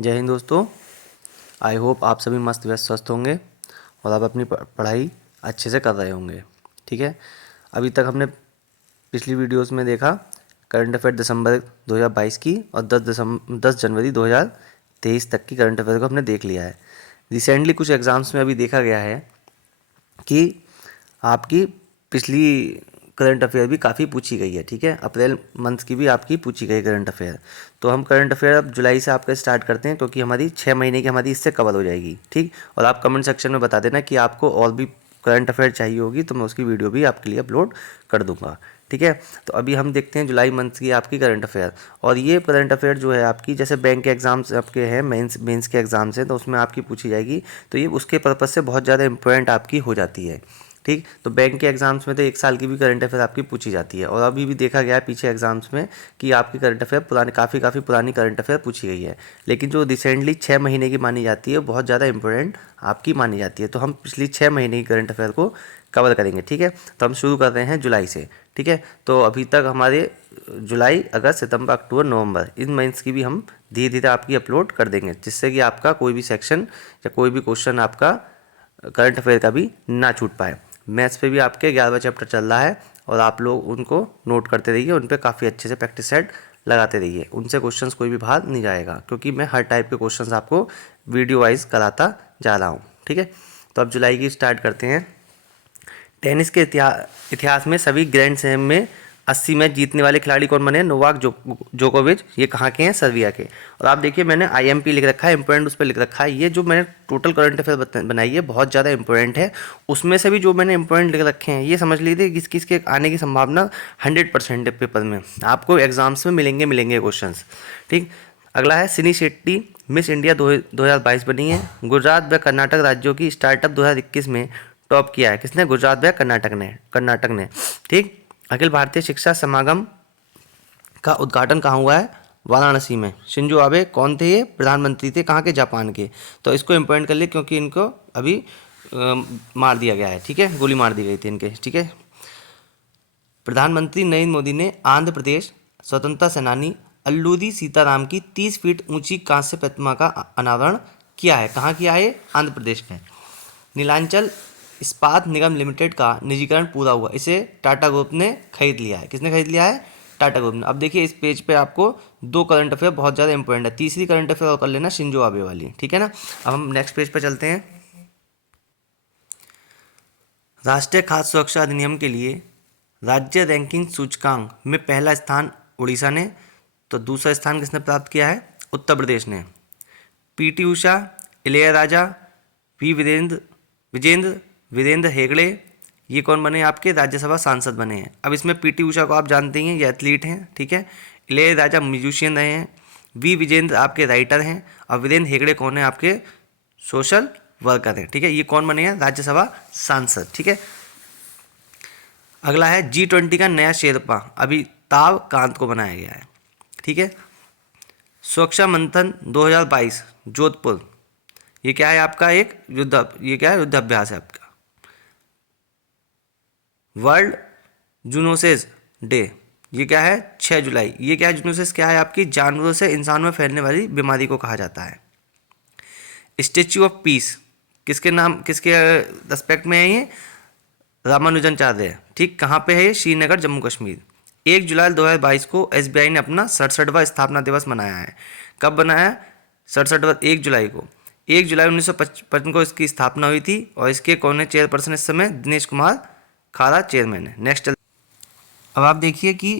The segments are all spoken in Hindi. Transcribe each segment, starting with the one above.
जय हिंद दोस्तों। आई होप आप सभी मस्त व्यस्त स्वस्थ होंगे और आप अपनी पढ़ाई अच्छे से कर रहे होंगे। ठीक है, अभी तक हमने पिछली वीडियोस में देखा करंट अफेयर दिसंबर 2022 की और 10 जनवरी 2023 तक की करंट अफेयर को हमने देख लिया है। रिसेंटली कुछ एग्ज़ाम्स में अभी देखा गया है कि आपकी पिछली करंट अफेयर भी काफ़ी पूछी गई है। ठीक है, अप्रैल मंथ की भी आपकी पूछी गई करंट अफेयर। तो हम करंट अफेयर अब जुलाई से आपका स्टार्ट करते हैं, क्योंकि हमारी 6 महीने की हमारी इससे कवर हो जाएगी। ठीक, और आप कमेंट सेक्शन में बता देना कि आपको और भी करंट अफेयर चाहिए होगी, तो मैं उसकी वीडियो भी आपके लिए अपलोड कर दूंगा। ठीक है, तो अभी हम देखते हैं जुलाई मंथ की आपकी करंट अफेयर। और ये करंट अफेयर जो है आपकी, जैसे बैंक के एग्जाम्स आपके हैं, मेंस के एग्जाम्स हैं, तो उसमें आपकी पूछी जाएगी, तो ये उसके पर्पज़ से बहुत ज़्यादा इंपॉर्टेंट आपकी हो जाती है। ठीक, तो बैंक के एग्जाम्स में तो 1 साल की भी करंट अफेयर आपकी पूछी जाती है। और अभी भी देखा गया है पीछे एग्जाम्स में कि आपकी करंट अफेयर काफ़ी पुरानी करंट अफेयर पूछी गई है, लेकिन जो रिसेंटली 6 महीने की मानी जाती है बहुत ज़्यादा इंपॉर्टेंट आपकी मानी जाती है। तो हम पिछली 6 महीने की करंट अफेयर को कवर करेंगे। ठीक है, तो हम शुरू कर रहे हैं जुलाई से। ठीक है, तो अभी तक हमारे जुलाई, अगस्त, सितंबर, अक्टूबर, नवंबर, इन मंथ्स की भी हम धीरे धीरे आपकी अपलोड कर देंगे, जिससे कि आपका कोई भी सेक्शन या कोई भी क्वेश्चन आपका करंट अफेयर का भी ना छूट पाए। मैथ्स पे भी आपके 11वां चैप्टर चल रहा है और आप लोग उनको नोट करते रहिए, उन पर काफ़ी अच्छे से प्रैक्टिस सेट लगाते रहिए। उनसे क्वेश्चंस कोई भी बाहर नहीं जाएगा, क्योंकि मैं हर टाइप के क्वेश्चंस आपको वीडियो वाइज कराता जा रहा हूँ। ठीक है, तो अब जुलाई की स्टार्ट करते हैं। टेनिस के इतिहास में सभी ग्रैंड स्लैम में 80 मैच जीतने वाले खिलाड़ी कौन बने? नोवाक जोकोविच। ये कहाँ के हैं? सर्बिया के। और आप देखिए मैंने IMP लिख रखा है, इंपॉर्टेंट उस पर लिख रखा है। ये जो मैंने टोटल करंट अफेयर बनाई है बहुत ज़्यादा इंपॉर्टेंट है। उसमें से भी जो मैंने इंपॉर्टेंट लिख रखे हैं, ये समझ लीजिए किस किस के आने की संभावना 100% है पेपर में। आपको एग्जाम्स में मिलेंगे क्वेश्चन। ठीक, अगला है सिनी शेट्टी मिस इंडिया 2022 बनी है। गुजरात व कर्नाटक राज्यों की स्टार्टअप 2021 में टॉप किया है। किसने? गुजरात व कर्नाटक ने। ठीक, अखिल भारतीय शिक्षा समागम का उद्घाटन कहाँ हुआ है? वाराणसी में। शिंजो आबे कौन थे? ये प्रधानमंत्री थे। कहाँ के? जापान के। तो इसको इम्पोर्टेंट कर लिए, क्योंकि इनको अभी मार दिया गया है। ठीक है, गोली मार दी गई थी इनके। ठीक है, प्रधानमंत्री नरेंद्र मोदी ने आंध्र प्रदेश स्वतंत्रता सेनानी अल्लूरी सीताराम की 30 फीट ऊंची कांस्य प्रतिमा का अनावरण किया है। कहाँ किया है? आंध्र प्रदेश में। नीलांचल इस्पात निगम लिमिटेड का निजीकरण पूरा हुआ, इसे टाटा ग्रुप ने खरीद लिया है। किसने खरीद लिया है? टाटा ग्रुप ने। अब देखिए इस पेज पे आपको दो करंट अफेयर बहुत ज़्यादा इंपॉर्टेंट है। तीसरी करंट अफेयर और कर लेना, शिंजो आबे वाली। ठीक है ना। अब हम नेक्स्ट पेज पे चलते हैं। राष्ट्रीय खाद्य सुरक्षा अधिनियम के लिए राज्य रैंकिंग सूचकांक में पहला स्थान उड़ीसा ने, तो दूसरा स्थान किसने प्राप्त किया है? उत्तर प्रदेश ने। PT उषा, इलैयाराजा, वीरेंद्र हेगड़े, ये कौन बने? आपके राज्यसभा सांसद बने हैं। अब इसमें PT उषा को आप जानते ही हैं, ये एथलीट हैं। ठीक है, इलैयाराजा म्यूजिशियन रहे हैं, विजेंद्र आपके राइटर हैं, और वीरेंद्र हेगड़े कौन है? आपके सोशल वर्कर हैं। ठीक है, ये कौन बने हैं? राज्यसभा सांसद। ठीक है, अगला है G20 का नया शेरपा अमिताभ कांत को बनाया गया है। ठीक है, सुरक्षा मंथन 2022 जोधपुर, ये क्या है आपका? ये क्या है? युद्धाभ्यास है आपका। वर्ल्ड जूनोसिस डे, ये क्या है? 6 जुलाई। ये क्या है? जूनोसिस क्या है आपकी? जानवरों से इंसान में फैलने वाली बीमारी को कहा जाता है। स्टेच्यू ऑफ पीस किसके नाम, किसके रेस्पेक्ट में है ये? रामानुजनाचार्य। ठीक, कहाँ पे है ये? श्रीनगर, जम्मू कश्मीर। 1 जुलाई 2022 को SBI ने अपना 67वां स्थापना दिवस मनाया है। कब बनाया? 67वां 1 जुलाई को। 1 जुलाई 1955 को इसकी स्थापना हुई थी, और इसके कौन है चेयरपर्सन इस समय? दिनेश कुमार खारा चेयरमैन है। नेक्स्ट, अब आप देखिए कि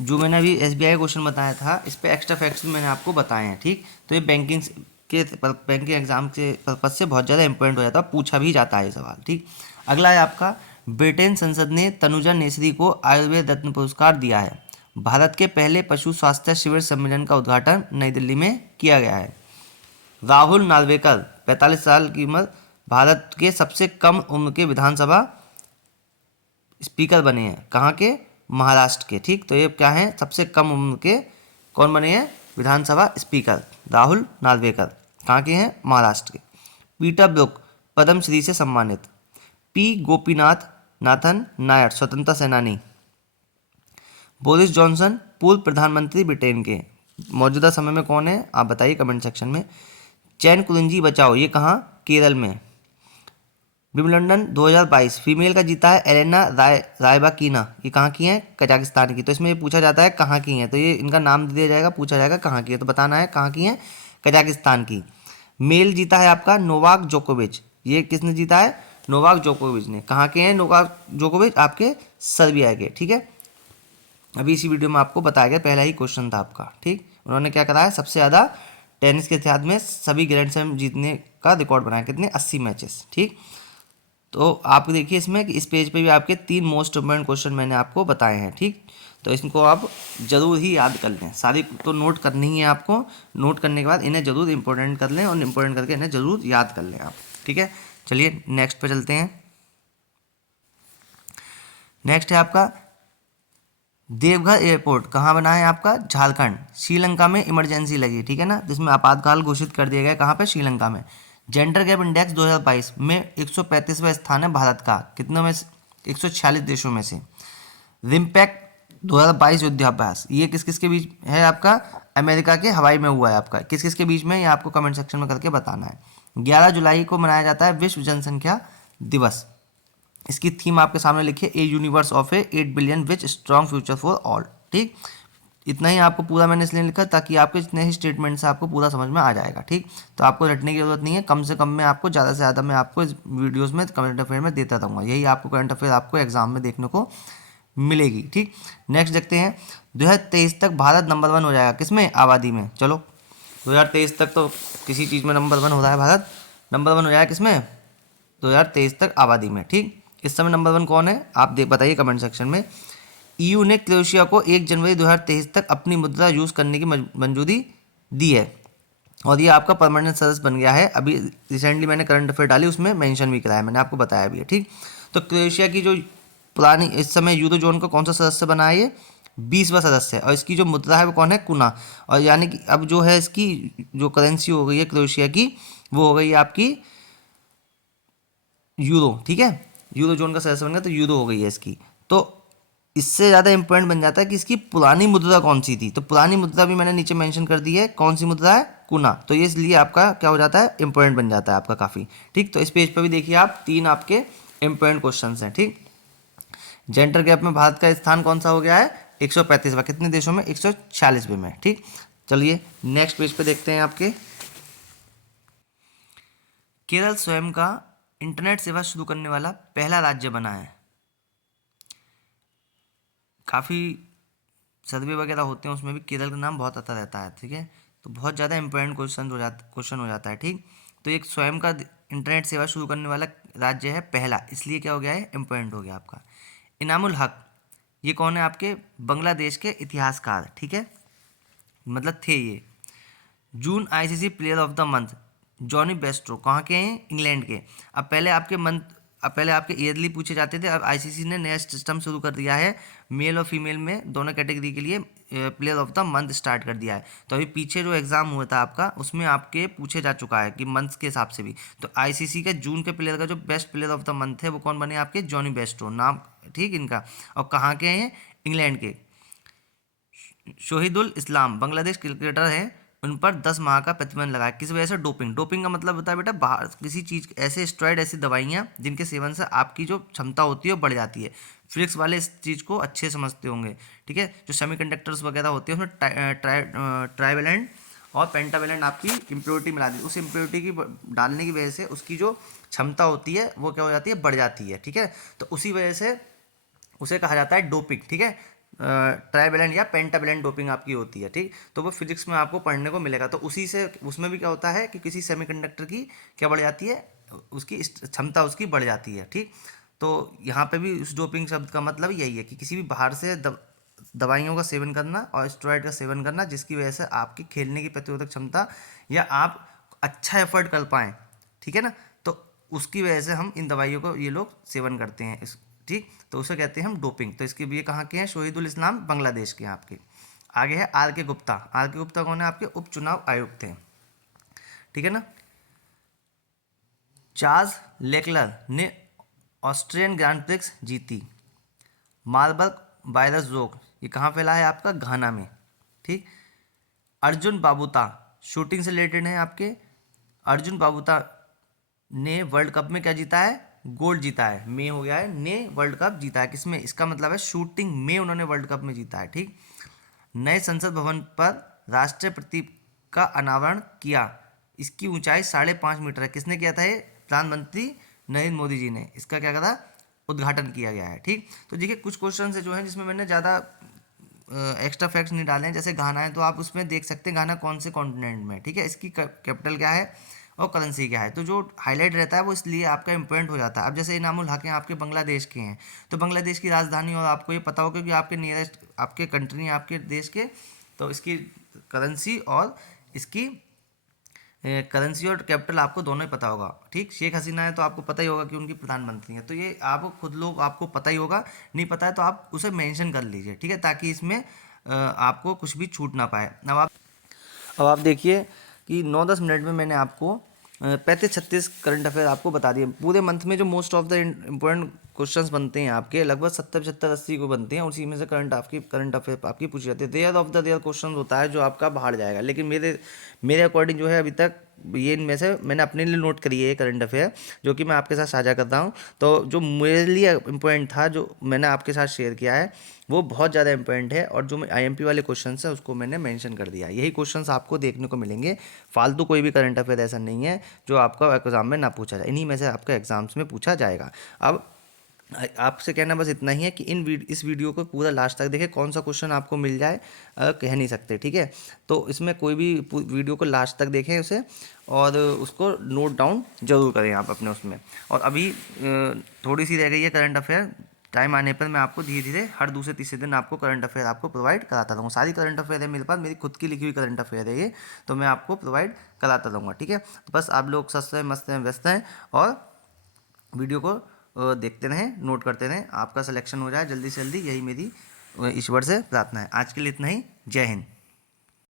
जो मैंने अभी SBI क्वेश्चन बताया था, इस पर एक्स्ट्रा फैक्ट्स भी मैंने आपको बताए हैं। ठीक, तो ये बैंकिंग एग्जाम के पर्पज से बहुत ज़्यादा इंपॉर्टेंट हो जाता है, पूछा भी जाता है ये सवाल। ठीक, अगला है आपका ब्रिटेन संसद ने तनुजा नेसरी को आयुर्वेद रत्न पुरस्कार दिया है। भारत के पहले पशु स्वास्थ्य शिविर सम्मेलन का उद्घाटन नई दिल्ली में किया गया है। राहुल नार्वेकर 45 साल की उम्र, भारत के सबसे कम उम्र के विधानसभा स्पीकर बने हैं। कहाँ के? महाराष्ट्र के। ठीक, तो ये क्या है? सबसे कम उम्र के कौन बने हैं विधानसभा स्पीकर? राहुल नार्वेकर। कहाँ के हैं? महाराष्ट्र के। पीटर ब्रुक पद्मश्री से सम्मानित। P गोपीनाथ नाथन नायर स्वतंत्रता सेनानी। बोरिस जॉनसन पूर्व प्रधानमंत्री ब्रिटेन के। मौजूदा समय में कौन है आप बताइए कमेंट सेक्शन में। चैन कुरुंजी बचाओ, ये कहाँ, केरल में। विंबलडन 2022 फीमेल का जीता है एलेना रायबाकीना, ये कहाँ की है, कजाकिस्तान की। तो इसमें ये पूछा जाता है कहाँ की है, तो ये इनका नाम दे दिया जाएगा, पूछा जाएगा कहाँ की है, तो बताना है कहाँ की है, कजाकिस्तान की। मेल जीता है आपका नोवाक जोकोविच, ये किसने जीता है, नोवाक जोकोविच ने। कहाँ के हैं नोवाक जोकोविच, आपके सर्बिया के, ठीक है। अभी इसी वीडियो में आपको बताया गया, पहला ही क्वेश्चन था आपका, ठीक। उन्होंने क्या करा है, सबसे ज़्यादा टेनिस के इतिहास में सभी ग्रैंड स्लैम जीतने का रिकॉर्ड बनाया, कितने, 80 मैचेस, ठीक। तो आप देखिए इसमें कि इस पेज पे भी आपके 3 मोस्ट इम्पोर्टेंट क्वेश्चन मैंने आपको बताए हैं, ठीक। तो इसको आप जरूर ही याद कर लें, सारी तो नोट करनी ही है आपको। नोट करने के बाद इन्हें जरूर इंपॉर्टेंट कर लें और इंपॉर्टेंट करके इन्हें जरूर याद कर लें आप, ठीक है। चलिए नेक्स्ट पे चलते हैं। नेक्स्ट है आपका देवघर एयरपोर्ट कहाँ बना है आपका, झारखंड। श्रीलंका में इमरजेंसी लगी, ठीक है ना, जिसमें आपातकाल घोषित कर दिया गया, कहाँ पे, श्रीलंका में। जेंडर गैप इंडेक्स 2022 में 135वां स्थान है भारत का, कितनों में, 146 देशों में से। रिम्पैक्ट 2022 युद्धाभ्यास ये किस किस के बीच है आपका, अमेरिका के हवाई में हुआ है आपका, किस किस के बीच में, ये आपको कमेंट सेक्शन में करके बताना है। 11 जुलाई को मनाया जाता है विश्व जनसंख्या दिवस। इसकी थीम आपके सामने लिखिए, ए universe of A 8 billion which strong future for all, ठीक। इतना ही आपको पूरा मैंने इसलिए लिखा ताकि आपके जितने ही स्टेटमेंट से आपको पूरा समझ में आ जाएगा, ठीक। तो आपको रटने की जरूरत नहीं है, कम से कम मैं आपको ज़्यादा से ज़्यादा मैं आपको इस वीडियोज़ में करंट अफेयर में देता रहूँगा, यही आपको करंट अफेयर आपको एग्जाम में देखने को मिलेगी, ठीक। नेक्स्ट देखते हैं, 2023 तक भारत नंबर 1 हो जाएगा किसमें, आबादी में। चलो 2023 तक तो किसी चीज़ में नंबर 1 हो रहा है, भारत नंबर 1 हो जाएगा किसमें, 2023 तक आबादी में, ठीक। इस समय नंबर 1 कौन है आप बताइए कमेंट सेक्शन में। ईयू ने क्रोएशिया को 1 जनवरी 2023 तक अपनी मुद्रा यूज़ करने की मंजूरी दी है और ये आपका परमानेंट सदस्य बन गया है। अभी रिसेंटली मैंने करंट अफेयर डाली, उसमें मेंशन भी कराया, मैंने आपको बताया भी है, ठीक। तो क्रोएशिया की जो पुरानी इस समय यूरो जोन का कौन सा सदस्य बना है, ये 20वां सदस्य है और इसकी जो मुद्रा है वो कौन है, कुना। और यानी कि अब जो है इसकी जो करेंसी हो गई है क्रोएशिया की, वो हो गई है आपकी यूरो, ठीक है। यूरो जोन का सदस्य बन गया तो यूरो हो गई है इसकी। तो इससे ज़्यादा इंपॉर्टेंट बन जाता है कि इसकी पुरानी मुद्रा कौन सी थी, तो पुरानी मुद्रा भी मैंने नीचे मेंशन कर दी है, कौन सी मुद्रा है, कुना। तो ये इसलिए आपका क्या हो जाता है, इंपॉर्टेंट बन जाता है आपका काफ़ी, ठीक। तो इस पेज पर भी देखिए आप 3 आपके इंपॉर्टेंट क्वेश्चन हैं, ठीक। जेंडर गैप में भारत का स्थान कौन सा हो गया है, 135वां, कितने देशों में, 146वें में, ठीक। चलिए नेक्स्ट पेज पे देखते हैं आपके, केरल स्वयं का इंटरनेट सेवा शुरू करने वाला पहला राज्य बना है। काफ़ी सर्वे वगैरह होते हैं, उसमें भी केरल का नाम बहुत आता रहता है, ठीक है। तो बहुत ज़्यादा इंपॉर्टेंट क्वेश्चन हो जाता है, ठीक। तो एक स्वयं का इंटरनेट सेवा शुरू करने वाला राज्य है पहला, इसलिए क्या हो गया है, इंपॉर्टेंट हो गया आपका। इनामुल हक ये कौन है, आपके बांग्लादेश के इतिहासकार, ठीक है, मतलब थे ये। June ICC player of the month Jonny Bairstow कहाँ के हैं, इंग्लैंड के। अब पहले आपके ईयरली पूछे जाते थे, अब आईसीसी ने नया सिस्टम शुरू कर दिया है, मेल और फीमेल में दोनों कैटेगरी के लिए player of the month start कर दिया है। तो अभी पीछे जो एग्जाम हुआ था आपका, उसमें आपके पूछे जा चुका है कि मंथ्स के हिसाब से भी। तो आईसीसी के जून के प्लेयर का जो best player of the month है वो कौन बने, आपके जॉनी बेस्ट्रो नाम, ठीक इनका। और कहाँ के हैं, इंग्लैंड के। शोहिदुल इस्लाम बांग्लादेश क्रिकेटर हैं, उन पर 10 माह का प्रतिबंध लगाया, किस वजह से, डोपिंग। डोपिंग का मतलब होता है बेटा बाहर किसी चीज़, ऐसे स्टेरॉइड, ऐसी दवाइयाँ जिनके सेवन से आपकी जो क्षमता होती है वो बढ़ जाती है। फिजिक्स वाले इस चीज़ को अच्छे समझते होंगे, ठीक है। जो सेमीकंडक्टर्स वगैरह होते हैं उसमें ट्राइवेलेंट और पेंटावेलेंट आपकी इम्प्योरिटी मिला दी, उस इम्प्योरिटी की डालने की वजह से उसकी जो क्षमता होती है वो क्या हो जाती है, बढ़ जाती है, ठीक है। तो उसी वजह से उसे कहा जाता है डोपिंग, ठीक है। ट्राइवेलेंट या पेंटावेलेंट डोपिंग आपकी होती है, ठीक। तो वो फिजिक्स में आपको पढ़ने को मिलेगा। तो उसी से उसमें भी क्या होता है कि किसी सेमीकंडक्टर की क्या बढ़ जाती है, उसकी क्षमता उसकी बढ़ जाती है, ठीक। तो यहाँ पे भी उस डोपिंग शब्द का मतलब यही है कि किसी भी बाहर से दवाइयों का सेवन करना और स्टेरॉइड का सेवन करना जिसकी वजह से आपकी खेलने की प्रतिरोधक क्षमता या आप अच्छा एफर्ट कर पाएँ, ठीक है ना। तो उसकी वजह से हम इन दवाइयों को ये लोग सेवन करते हैं, ठीक। तो उसे कहते हैं हम डोपिंग। तो इसके ये कहाँ के हैं, शहीदुल इस्लाम बांग्लादेश के हैं आपके। आगे है आर के गुप्ता। आर के गुप्ता कौन है, आपके उपचुनाव आयुक्त हैं, ठीक है ना। चार्ल्स लेक्लर ने ऑस्ट्रियन ग्रैंड प्रिक्स जीती। मार्बर्ग वायरस रोग ये कहाँ फैला है, आपका घाना में, ठीक। अर्जुन बाबूता शूटिंग से रिलेटेड है आपके। अर्जुन बाबूता ने वर्ल्ड कप में क्या जीता है, गोल्ड जीता है। में हो गया है, ने वर्ल्ड कप जीता है किसमें, इसका मतलब है शूटिंग में उन्होंने वर्ल्ड कप में जीता है। ठीक। नए संसद भवन पर राष्ट्रीय प्रतीक का अनावरण किया, इसकी ऊंचाई 5.5 मीटर है। किसने किया था ये, प्रधानमंत्री नरेंद्र मोदी जी ने इसका क्या करा, उद्घाटन किया गया है। ठीक। तो देखिए कुछ क्वेश्चन है जो है जिसमें मैंने ज़्यादा एक्स्ट्रा फैक्ट्स नहीं डाले हैं। जैसे घाना है तो आप उसमें देख सकते हैं घाना कौन से कॉन्टिनेंट में, ठीक है, इसकी कैपिटल क्या है और करेंसी क्या है। तो जो हाईलाइट रहता है वो इसलिए आपका इंपॉर्टेंट हो जाता है। अब जैसे इनामुल हक हैं आपके बांग्लादेश के हैं, तो बांग्लादेश की राजधानी और आपको ये पता होगा कि आपके नियरेस्ट आपके कंट्री हैं आपके देश के, तो इसकी करेंसी और इसकी करेंसी और कैपिटल आपको दोनों ही पता होगा। ठीक। शेख हसीना है तो आपको पता ही होगा कि उनकी प्रधानमंत्री हैं, तो ये आपको खुद लोग आपको पता ही होगा। नहीं पता है तो आप उसे मेंशन कर लीजिए, ठीक है, ताकि इसमें आपको कुछ भी छूट ना पाए। अब आप देखिए कि 9-10 मिनट में मैंने आपको 35-36 करंट अफेयर आपको बता दिए। पूरे मंथ में जो most of the important questions बनते हैं आपके लगभग 70-75-80 को बनते हैं, उसी में से करंट अफेयर आपकी पूछी जाती है। Rare of the rare question होता है जो आपका बाहर जाएगा, लेकिन मेरे अकॉर्डिंग जो है अभी तक ये इनमें से मैंने अपने लिए नोट करी है करंट अफेयर, जो कि मैं आपके साथ साझा करता हूँ। तो जो मेरे लिए इम्पोर्टेंट था जो मैंने आपके साथ शेयर किया है वो बहुत ज़्यादा इंपॉर्टेंट है, और जो आईएमपी वाले क्वेश्चंस हैं उसको मैंने मेंशन कर दिया। यही क्वेश्चंस आपको देखने को मिलेंगे, फालतू कोई भी करंट अफेयर ऐसा नहीं है जो आपका एग्जाम में ना पूछा जाए, इन्हीं में से आपका एग्जाम्स में पूछा जाएगा। अब आपसे कहना बस इतना ही है कि इस वीडियो को पूरा लास्ट तक देखें, कौन सा क्वेश्चन आपको मिल जाए कह नहीं सकते, ठीक है। तो इसमें कोई भी वीडियो को लास्ट तक देखें उसे, और उसको नोट डाउन जरूर करें आप अपने उसमें। और अभी थोड़ी सी रह गई है करंट अफेयर, टाइम आने पर मैं आपको धीरे धीरे हर दूसरे तीसरे दिन आपको करंट अफेयर आपको प्रोवाइड कराता रहूँगा। सारी करंट अफेयर है मेरे पास, मेरी खुद की लिखी हुई करंट अफेयर है ये, तो मैं आपको प्रोवाइड कराता रहूँगा, ठीक है। तो बस आप लोग स्वस्थ रहें, मस्त रहें, व्यस्त रहें, और वीडियो को देखते रहें, नोट करते रहें, आपका सिलेक्शन हो जाए जल्दी से जल्दी, यही मेरी ईश्वर से प्रार्थना है। आज के लिए इतना ही। जय हिंद।